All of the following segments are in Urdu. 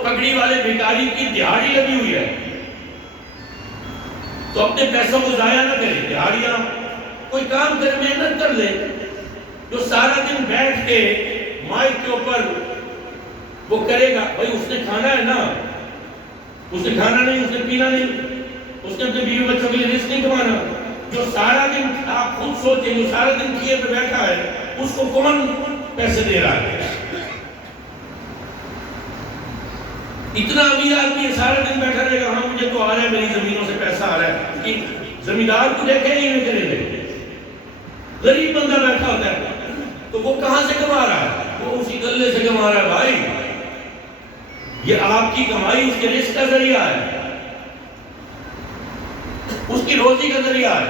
پگڑی والے بھکاری کی دہاڑی لگی ہوئی ہے، تو اپنے پیسوں کو ضائع نہ کرے، دہاڑیاں کوئی کام کرے، محنت کر لے۔ جو سارا دن بیٹھ کے مائک کے اوپر وہ کرے گا، بھائی اس نے کھانا ہے نا، اس نے کھانا نہیں، اس نے پینا نہیں، اس نے اپنے بیوی بچوں کے لیے رزق نہیں کمانا۔ جو سارا دن، آپ خود سوچیں، جو سارا دن کیے پہ بیٹھا ہے، اس کو کون پیسے دے رہا ہے؟ اتنا امیر آدمی ہے، سارا دن بیٹھا رہے گا، ہاں مجھے تو آ رہا ہے، میری زمینوں سے پیسہ آ رہا ہے، کہ زمیندار کو دیکھے نہیں کرے گے۔ غریب بندہ بیٹھا ہوتا ہے، تو وہ کہاں سے کما رہا ہے؟ وہ اسی گلے سے کما رہا ہے۔ بھائی یہ آپ کی کمائی اس کے رزق کا ذریعہ ہے، اس کی روزی کا ذریعہ ہے۔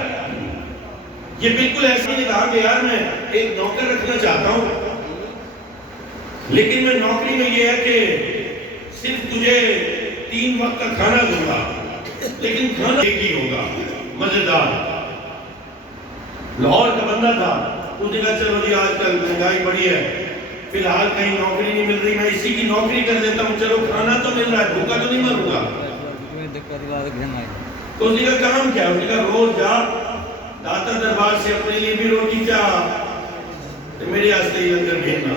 یہ بالکل ایسے ہی کہا کہ یار میں ایک نوکر رکھنا چاہتا ہوں، لیکن میں نوکری میں یہ ہے کہ صرف تجھے 3 وقت کا کھانا دوں گا، لیکن کھانا ایک ہی ہوگا، مزیدار۔ لاہور کا بندہ تھا، اس نے کہا چلو جی آج کل مہنگائی بڑی ہے، فی الحال کہیں نوکری نہیں مل رہی، میں اسی کی نوکری کر دیتا ہوں، چلو کھانا تو مل رہا ہے، بھوکا تو نہیں مروں گا۔ تو اس نے کہا کام کیا؟ اس نے کہا روز جا داتا دربار سے اپنے لیے بھی روٹی چاہ، میرے آستے ہی لنگر بھیجنا۔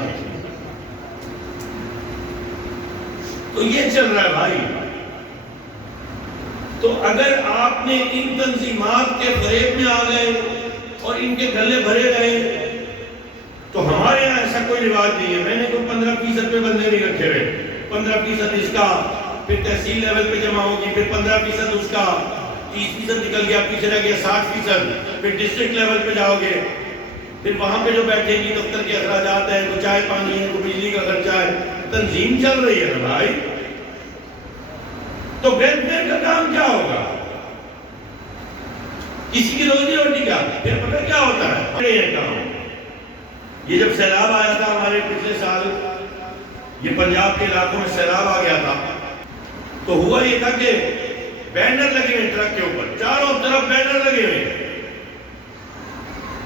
تو یہ چل رہا ہے بھائی۔ تو اگر آپ نے ان تنظیمات کے فریب میں آ گئے اور ان کے گلے بھرے گئے، تو ہمارے یہاں ایسا کوئی رواج نہیں ہے۔ میں نے کوئی 15% پہ بندے نہیں رکھے ہوئے، 15% اس کا، پھر تحصیل لیول پہ جمع ہوگی، پھر 15% اس کا، 30% نکل گیا، پیچھے رہ گیا 60%، پھر ڈسٹرکٹ لیول پہ جاؤ گے، پھر وہاں پہ جو بیٹھے گی دفتر کے اخراجات ہیں، کوئی چائے پانی ہے، کوئی بجلی کا خرچہ ہے، تنظیم چل رہی ہے نا بھائی۔ تو ویلفیئر کا کام کیا ہوگا؟ کسی کی روزی روٹی کا؟ پھر پتہ کیا ہوتا ہے یہ کام؟ یہ جب سیلاب آیا تھا ہمارے پچھلے سال، یہ پنجاب کے علاقوں میں سیلاب آ گیا تھا، تو ہوا یہ تھا کہ بینر لگے ہوئے ٹرک کے اوپر، چاروں طرف بینر لگے ہوئے،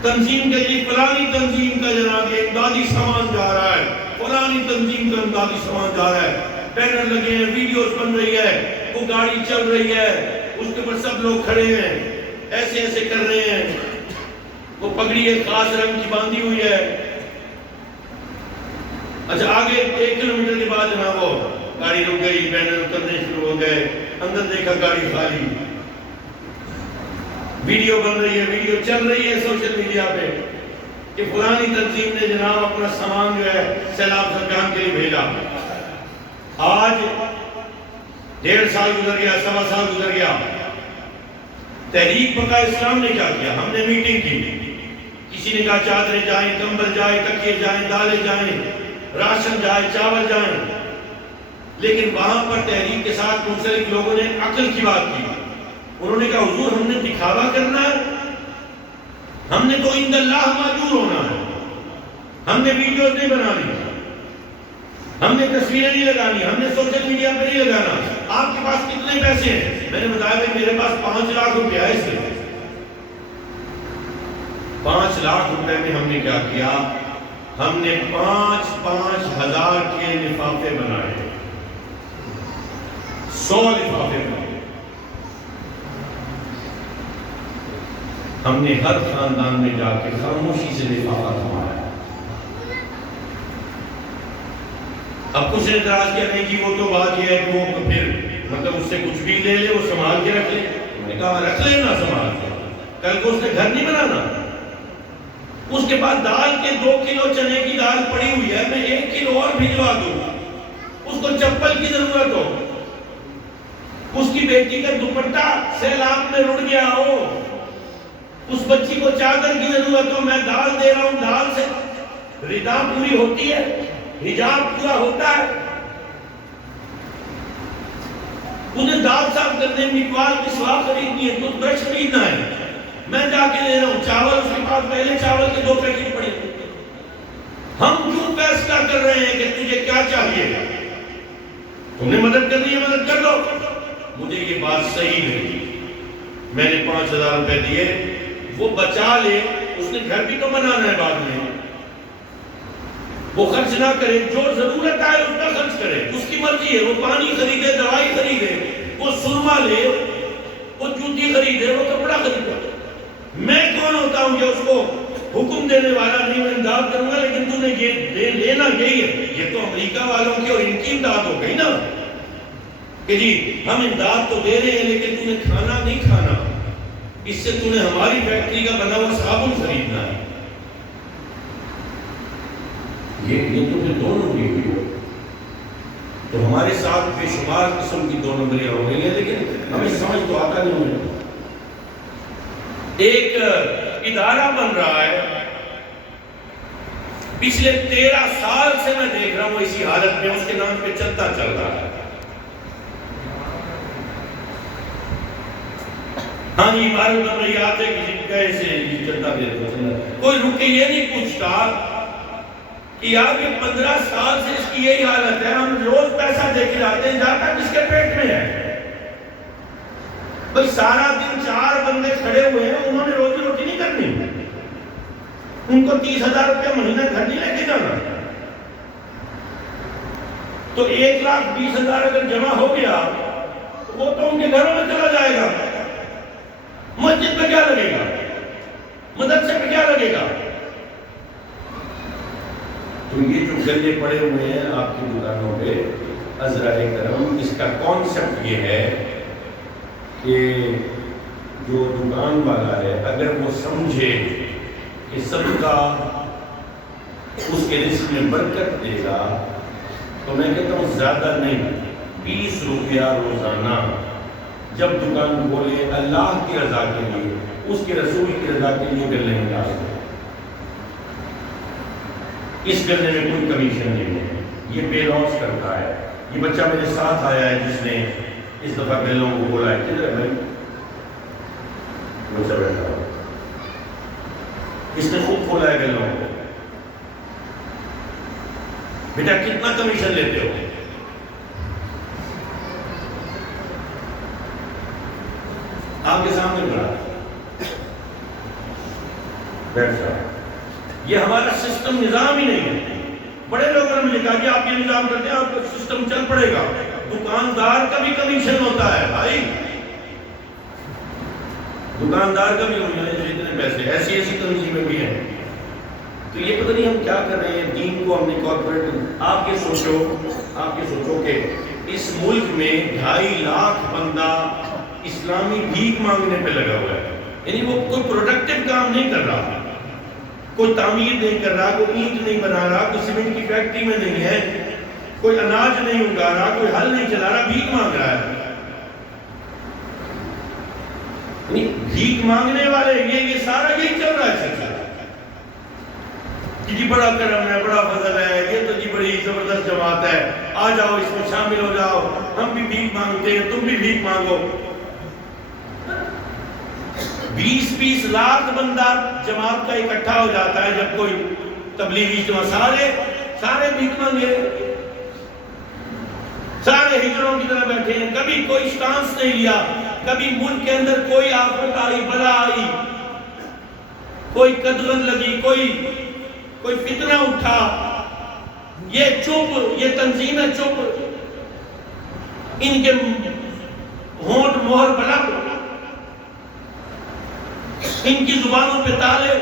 تنظیم کے لیے فلانی تنظیم کا جناب یہ امدادی سامان جا رہا ہے، فلانی تنظیم کا امدادی سامان جا رہا ہے، بینر لگے ہیں، ویڈیوز بن رہی ہے، وہ گاڑی چل رہی ہے، اس کے اوپر سب لوگ کھڑے ہیں، ایسے ایسے کر رہے ہیں، وہ پگڑی ایک خاص رنگ کی باندھی ہوئی ہے۔ اچھا آگے 1 کلومیٹر کے بعد جناب وہ گاڑی رک گئی، بینر اترنے شروع ہو گئے، اندر دیکھا گاڑی خالی، ویڈیو بن رہی ہے، ویڈیو چل رہی ہے سوشل میڈیا پہ کہ فلانی تنظیم نے جناب اپنا سامان جو ہے سیلاب سے بچانے کے لیے بھیجا۔ آج 1.5 سال گزر گیا، 1.25 سال گزر گیا، تحریک بقا اسلام نے کیا کیا؟ ہم نے میٹنگ کی، کسی نے کہا چادریں جائیں، کمبل جائیں، تکیے جائیں، دالیں جائیں، راشن جائے، چاول جائیں، لیکن وہاں پر تحریک کے ساتھ منسلک لوگوں نے عقل کی بات کی۔ انہوں نے کہا حضور ہم نے دکھاوا کرنا ہے، ہم نے تو عند اللہ ماجور ہونا ہے، ہم نے ویڈیوز نہیں بنانی، ہم نے تصویریں نہیں لگانی، ہم نے سوشل میڈیا پہ نہیں لگانا۔ آپ کے پاس کتنے پیسے ہیں؟ میں نے بتایا کہ میرے پاس 5 لاکھ روپیہ ہے، اس میں 5 لاکھ روپے میں ہم نے کیا کیا؟ ہم نے 5,000 کے لفافے بنائے، 100 لفافے بنائے۔ ہم نے ہر خاندان میں جا کے خاموشی سے لفافہ کمایا۔ اب کچھ نے اعتراض کیا نہیں کہ وہ تو بات یہ ہے کہ وہ پھر مطلب اس سے کچھ بھی لے لے، وہ سنبھال کے رکھ لے۔ میں نے کہا رکھ لے نا سنبھال کے، کل کو اس نے گھر نہیں بنانا۔ اس کے بعد دال کے 2 کلو چنے کی دال پڑی ہوئی ہے، میں 1 کلو اور بھجوا دوں، اس کو چپل کی ضرورت ہو، اس کی بیٹی کا دوپٹہ سیلاب میں رڑ گیا ہو، اس بچی کو چادر کی ضرورت ہو، میں دال دے رہا ہوں، دال سے ردا پوری ہوتی ہے، حجاب پورا ہوتا ہے۔ انہیں دال صاف کرنے مکوال مسواک خریدنی ہے، ٹوتھ برش خریدنا ہے، میں جا کے لے رہا ہوں چاول، اس کے پاس پہلے چاول کے 2 پیکٹ پڑے۔ ہم کیوں فیصلہ کر رہے ہیں کہ تجھے کیا چاہیے؟ تم نے مدد کرنی ہے مدد کر دو، مجھے یہ بات صحیح نہیں۔ میں نے 5,000 روپے دیے، وہ بچا لے، اس نے گھر بھی تو بنانا ہے بعد میں۔ وہ خرچ نہ کرے، جو ضرورت آئے اس کا خرچ کرے، اس کی مرضی ہے، وہ پانی خریدے، دوائی خریدے، وہ سرما لے، وہ جوتی خریدے، وہ کپڑا خریدے۔ میں کون ہوتا ہوں کہ اس کو حکم دینے والا نہیں، میں امداد کروں گا، لیکن تو نے یہ لینا یہی ہے۔ یہ تو امریکہ والوں کی اور ان کی امداد ہو گئی نا کہ جی ہم امداد تو دے رہے ہیں لیکن تو نے کھانا نہیں کھانا، اس سے تو نے ہماری فیکٹری کا بنا ہوا صابن خریدنا ہے۔ یہ تو پھر دو نمبری ہوئی ہو، تو ہمارے ساتھ بے شمار قسم کی دو نمبریاں ہو گئی ہیں، لیکن ہمیں سمجھ تو آتا نہیں ہے۔ ایک ادارہ بن رہا ہے، پچھلے 13 سال سے میں دیکھ رہا ہوں اسی حالت میں، اس کے نام پہ چلتا چل رہا ہے۔ ہاں جی عمارت بن رہی آتے کسی کیسے یہ چلتا دیتا ہے، کوئی رک کے یہ نہیں پوچھتا کہ یار یہ 15 سال سے اس کی یہی حالت ہے، ہم روز پیسہ دے کے جاتے ہیں، جاتا کس کے پیٹ میں ہے؟ بھئی سارا دن 4 بندے کھڑے ہوئے ہیں، انہوں نے روزی روٹی نہیں کرنی، ان کو 30,000 روپے مہینہ گھر نہیں لے کے جانا، تو 1,20,000 اگر جمع ہو گیا وہ تو ان کے گھروں میں چلا جائے گا، مسجد پہ کیا لگے گا، مدرسے پہ کیا لگے گا؟ تو یہ جو گلے پڑے ہوئے ہیں آپ کی دکانوں پہ، عذرائے کرم، اس کا کانسیپٹ یہ ہے کہ جو دکان والا ہے اگر وہ سمجھے کہ صدقہ اس کے رزق میں برکت دے گا، تو میں کہتا ہوں زیادہ نہیں، 20 روپیہ روزانہ جب دکان کھولے اللہ کی رضا کے لیے، اس کے رسول کی رضا کے لیے گلے میں ڈال دیں۔ اس گلے میں کوئی کمیشن نہیں ہے، یہ بے لوس کرتا ہے۔ یہ بچہ میرے ساتھ آیا ہے جس نے اس دفعہ گلوں کو کھولا ہے، کدھر ہے بھائی؟ بچہ بیٹھا ہے، اس نے خود کھولا ہے گلوں کو۔ بیٹا کتنا کمیشن لیتے ہو؟ آپ کے سامنے بڑھا بیٹھ جاؤ۔ یہ ہمارا سسٹم نظام ہی نہیں ہے۔ بڑے لوگوں نے مجھے کہا کہ آپ یہ نظام کرتے ہیں آپ کا سسٹم چل پڑے گا۔ دکاندار کا بھی کمیشن ہوتا ہے بھائی، دکاندار کا بھی اتنے پیسے، ایسی تنظیمیں بھی ہیں۔ تو یہ پتہ نہیں ہم کیا کر رہے ہیں، دین کو ہم نے کارپوریٹ۔ آپ یہ سوچو کہ اس ملک میں 2.5 لاکھ بندہ اسلامی بھیک مانگنے پہ لگا ہوا ہے، یعنی وہ کوئی پروڈکٹیو کام نہیں کر رہا، کوئی تعمیر نہیں کر رہا، کوئی اینٹ نہیں بنا رہا، کوئی سیمنٹ کی فیکٹری میں نہیں ہے، کوئی اناج نہیں اگا رہا، کوئی ہل نہیں چلا رہا، بھیک مانگ رہا ہے۔ بھیک مانگنے والے یہ سارا یہی چل رہا ہے سلسلہ کہ جی بڑا کرم ہے، بڑا فضل ہے، یہ تو جی بڑی زبردست جماعت ہے، آ جاؤ اس میں شامل ہو جاؤ، ہم بھی بھیک مانگتے ہیں، تم بھی بھیک مانگو۔ 20 لاکھ بندہ جماعت کا اکٹھا ہو جاتا ہے جب کوئی تبلیغی اجتماع، سارے بھیک مانگے، سارے ہجروں کی طرح بیٹھے ہیں، کبھی کوئی سٹانس نہیں لیا، کبھی ملک کے اندر کوئی آفت آئی، بلا آئی، کوئی قدغن لگی، کوئی فتنہ اٹھا، یہ چپ، یہ تنظیمیں چپ، ان کے ہونٹ مہر بلند، ان کی زبانوں پہ تالے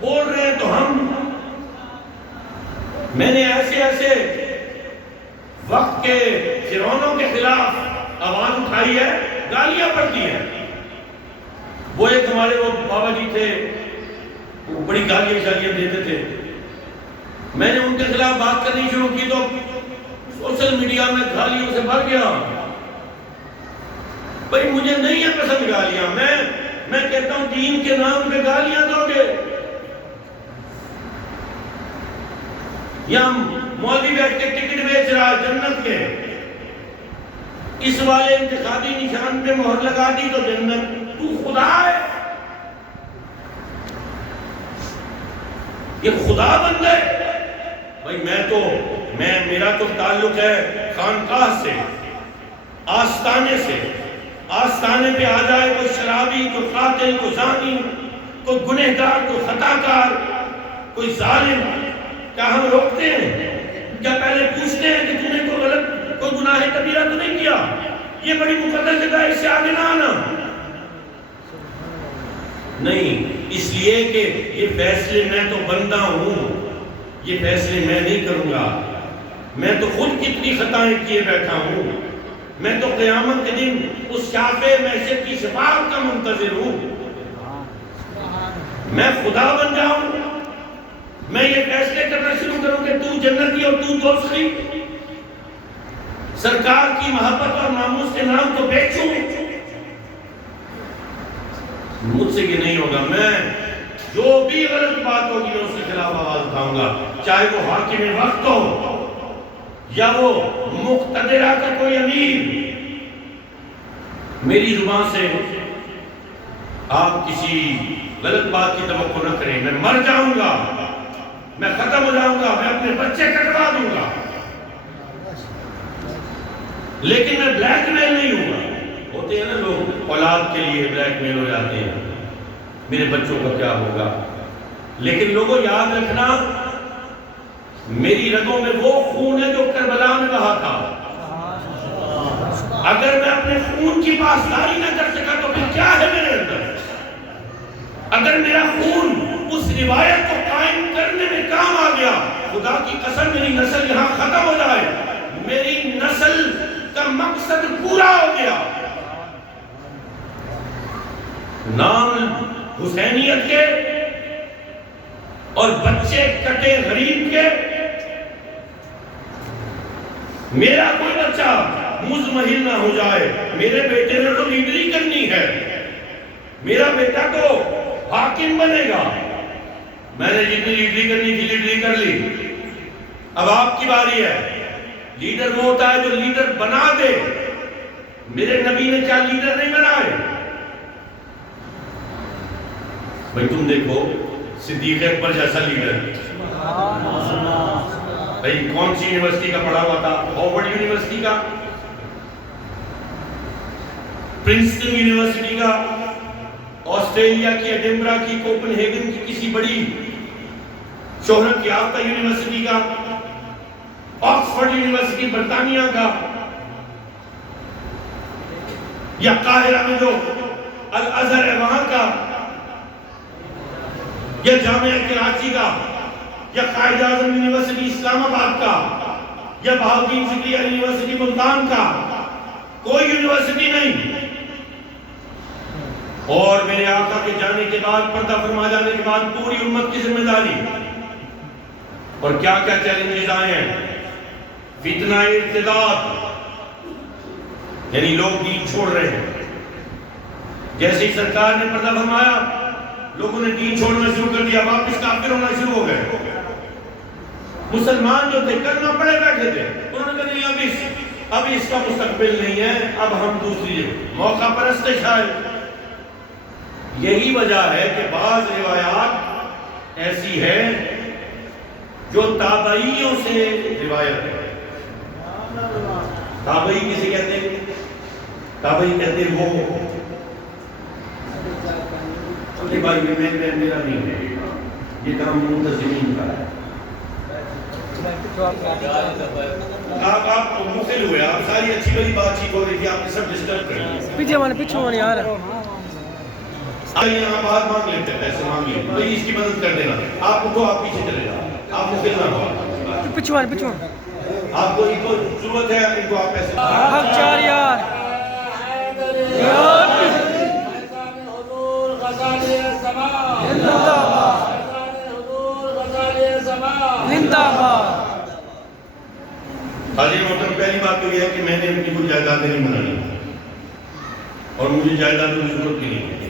بول رہے ہیں۔ تو میں نے ایسے وقت کے فرعونوں کے خلاف آواز اٹھائی ہے، گالیاں پڑتی ہیں۔ وہ ایک ہمارے وہ بابا جی تھے، وہ بڑی گالیاں دیتے تھے، میں نے ان کے خلاف بات کرنی شروع کی تو سوشل میڈیا میں گالیوں سے بھر گیا۔ بھائی مجھے نہیں ہے پسند گالیاں، میں کہتا ہوں دین کے نام پہ گالیاں دو گے، یا مولوی بیٹھ کے ٹکٹ بیچ رہا ہے جنت کے، اس والے انتخابی نشان پہ مہر لگا دی تو جنت، تو خدا ہے، یہ خدا بن گئے۔ بھائی میرا تو تعلق ہے خانقاہ سے، آستانے پہ آ جائے کوئی شرابی، کوئی قاتل، کوئی زانی، کوئی گنہگار، کوئی خطاکار، کوئی ظالم، کیا ہم روکتے ہیں؟ کیا پہلے پوچھتے ہیں کہ تم نے کوئی غلط کوئی گناہ کبیرہ تو نہیں کیا؟ یہ بڑی مقدس جگہ ہے، اس سے آگے نہ آنا نہیں، اس لیے کہ یہ فیصلے میں تو بندہ ہوں، یہ فیصلے میں نہیں کروں گا، میں تو خود کتنی خطائیں کیے بیٹھا ہوں، میں تو قیامت کے دن اس شافع محشر کی شفاعت کا منتظر ہوں، میں خدا بن جاؤں، میں یہ فیصلے کرنا شروع کروں کہ تو جنتی اور تو دوزخی، سرکار کی محبت اور ناموس کے نام کو بیچوں، مجھ سے یہ نہیں ہوگا، میں جو بھی غلط بات ہوگی میں اس کے خلاف آواز اٹھاؤں گا، چاہے وہ حاکم وقت ہو یا وہ مقتدرہ کا کوئی امیر، میری زبان سے آپ کسی غلط بات کی توقع نہ کریں، میں مر جاؤں گا، میں ختم ہو جاؤں گا، میں اپنے بچے کٹوا دوں گا، لیکن میں بلیک میل نہیں ہوں گا۔ ہوتے ہیں نا لوگ اولاد کے لیے بلیک میل ہو جاتے ہیں، میرے بچوں کا کیا ہوگا، لیکن لوگوں یاد رکھنا میری رگوں میں وہ خون ہے جو کربلا میں بہا تھا، اگر میں اپنے خون کی پاسداری نہ کر سکا تو پھر کیا ہے میرے اندر؟ اگر میرا خون اس روایت کو قائم کرنے میں کام آ گیا، خدا کی قسم میری نسل یہاں ختم ہو جائے، میری نسل کا مقصد پورا ہو گیا، نام حسینیت کے اور بچے کٹے غریب کے، میرا کوئی بچہ مزمحل نہ ہو جائے، میرے بیٹے نے تو لیڈری کرنی ہے، میرا بیٹا تو حاکم بنے گا، میں نے جتنی لیڈری کرنی تھی لیڈری کر لی، اب آپ کی باری ہے، لیڈر وہ ہوتا ہے جو لیڈر بنا دے، میرے نبی نے کیا لیڈر نہیں بنائے؟ بھئی تم دیکھو صدیق اکبر جیسا لیڈر، بھئی کون سی یونیورسٹی کا پڑھا ہوا تھا؟ ہارورڈ یونیورسٹی کا، پرنسٹن یونیورسٹی کا، آسٹریلیا کی ایڈنبرا کی، کوپن ہیگن کی کسی بڑی شہرت یافتہ یونیورسٹی کا، آکسفورڈ یونیورسٹی برطانیہ کا، یا قاہرہ میں جو الازہر ہے وہاں کا، یا جامعہ کراچی کا، یا قائد اعظم یونیورسٹی اسلام آباد کا، یا بہاؤالدین سکریہ یونیورسٹی ملتان کا، کوئی یونیورسٹی نہیں، اور میرے آقا کے جانے کے بعد، پردہ فرما جانے کے بعد پوری امت کی ذمہ داری، اور کیا کیا چیلنجز آئے ہیں، فتنہ ارتداد، یعنی لوگ دین چھوڑ رہے ہیں، جیسے ہی سرکار نے پردہ فرمایا لوگوں نے دین چھوڑنا شروع کر دیا، واپس کافر ہونا شروع ہو گئے، مسلمان جو تھے کلمہ پڑھے بیٹھے تھے، انہوں نے کہا نہیں اب اس کا مستقبل نہیں ہے، اب ہم دوسری موقع پرستش ہے۔ یہی وجہ ہے کہ بعض روایات ایسی ہے جو تابعیوں سے روایت ہے۔ تابعی کسے کہتے ہیں؟ تابعی کہتے ہیں وہ چھوٹے بھائی میرا نہیں ہے، یہ کام منتظمین کا ہے۔ آپ مخل ہوئے، آپ ساری اچھی بڑی بات چیت ہو رہی تھی، آپ نے سب ڈسٹرب کر دیا۔ پیچھے والے پیچھے والے یار یہاں بات مانگ لیتے ہیں، پیسے مانگ لیتے ہیں، اس کی مدد کر دینا، آپ اٹھو، آپ پیچھے چلے جاؤ، آپ مخل نہ ہو، پیچھے والے آپ کو ان کو ضرورت ہے، ان کو آپ پیسے حق چار یار زندہ باد۔ حاضر محترم، پہلی بات تو یہ ہے کہ میں نے اپنی کوئی جائیدادیں نہیں بنانی، اور مجھے جائیدادوں کی ضرورت بھی نہیں ہے۔